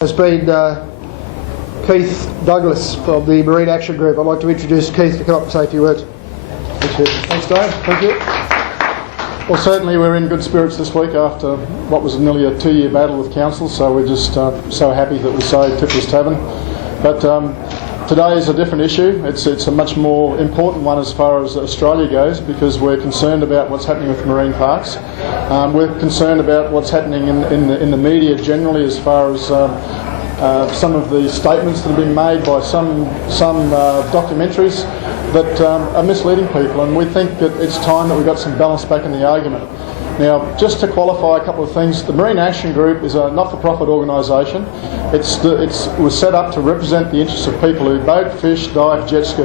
Has been Keith Douglas from the Marine Action Group. I'd like to introduce Keith to come up and say a few words. Thanks, Dave. Thank you. Well, certainly we're in good spirits this week after what was nearly a 2-year battle with council, so we're just so happy that we saved Tippers Tavern. But today is a different issue. It's a much more important one as far as Australia goes, because we're concerned about what's happening with marine parks. We're concerned about what's happening in the media generally as far as some of the statements that have been made by some documentaries that are misleading people, and we think that it's time that we got some balance back in the argument. Now, just to qualify a couple of things, the Marine Action Group is a not-for-profit organisation. It was set up to represent the interests of people who boat, fish, dive, jet ski.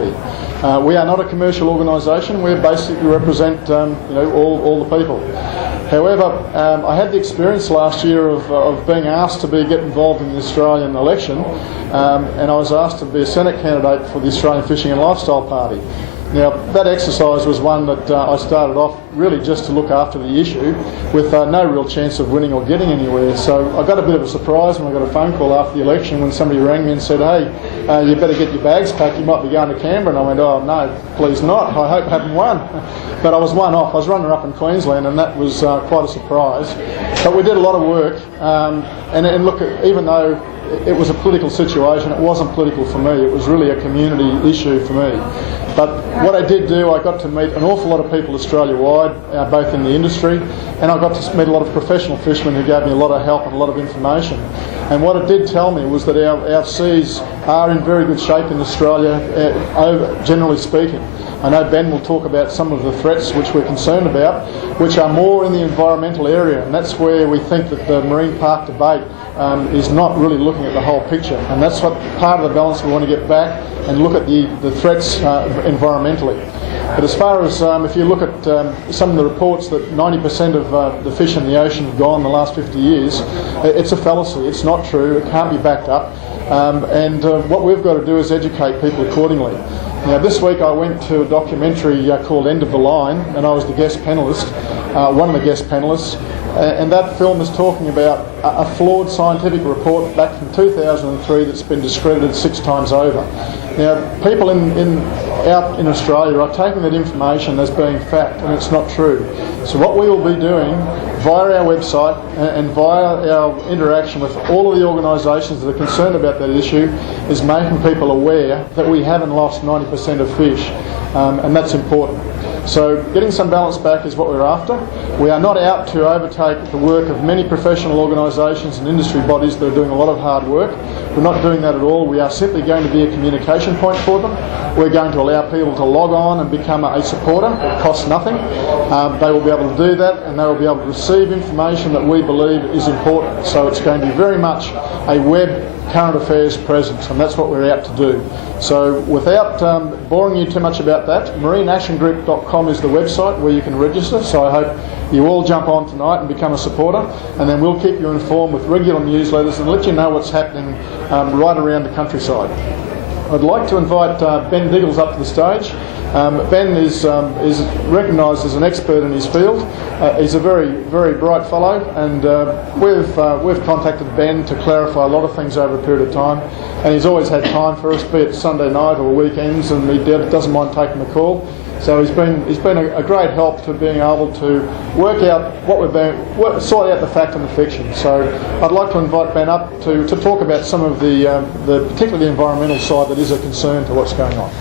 We are not a commercial organisation. We basically represent all the people. However, I had the experience last year of being asked to get involved in the Australian election, and I was asked to be a Senate candidate for the Australian Fishing and Lifestyle Party. Now, that exercise was one that I started off really just to look after the issue with no real chance of winning or getting anywhere. So I got a bit of a surprise when I got a phone call after the election when somebody rang me and said, hey, you better get your bags packed, you might be going to Canberra. And I went, oh no, please not, I hope I haven't won. But I was one off. I was runner-up in Queensland, and that was quite a surprise. But we did a lot of work, and look, even though it was a political situation, it wasn't political for me. It was really a community issue for me. But what I did do, I got to meet an awful lot of people Australia-wide, both in the industry, and I got to meet a lot of professional fishermen who gave me a lot of help and a lot of information. And what it did tell me was that our seas are in very good shape in Australia, generally speaking. I know Ben will talk about some of the threats which we're concerned about, which are more in the environmental area, and that's where we think that the marine park debate is not really looking at the whole picture. And that's what part of the balance we want to get back and look at the threats environmentally. But as far as if you look at some of the reports that 90% of the fish in the ocean have gone in the last 50 years, it's a fallacy. It's not true. It can't be backed up. And what we've got to do is educate people accordingly. Now, this week I went to a documentary called End of the Line, and I was the guest panellist, one of the guest panellists, and that film is talking about a flawed scientific report back from 2003 that's been discredited 6 times over. Now, people out in Australia are taking that information as being fact, and it's not true. So what we will be doing via our website and via our interaction with all of the organisations that are concerned about that issue is making people aware that we haven't lost 90% of fish, and that's important. So getting some balance back is what we're after. We are not out to overtake the work of many professional organisations and industry bodies that are doing a lot of hard work. We're not doing that at all. We are simply going to be a communication point for them. We're going to allow people to log on and become a supporter. It costs nothing. They will be able to do that, and they will be able to receive information that we believe is important. So it's going to be very much a web current affairs presence, and that's what we're out to do. So without boring you too much about that, marineactiongroup.com is the website where you can register. So I hope you all jump on tonight and become a supporter, and then we'll keep you informed with regular newsletters and let you know what's happening right around the countryside. I'd like to invite Ben Diggles up to the stage. Ben is recognised as an expert in his field. He's a very, very bright fellow, and we've contacted Ben to clarify a lot of things over a period of time, and he's always had time for us, be it Sunday night or weekends, and he doesn't mind taking the call. So he's been a great help to being able to work out sort out the fact and the fiction. So I'd like to invite Ben up to talk about some of the particularly the environmental side that is a concern to what's going on.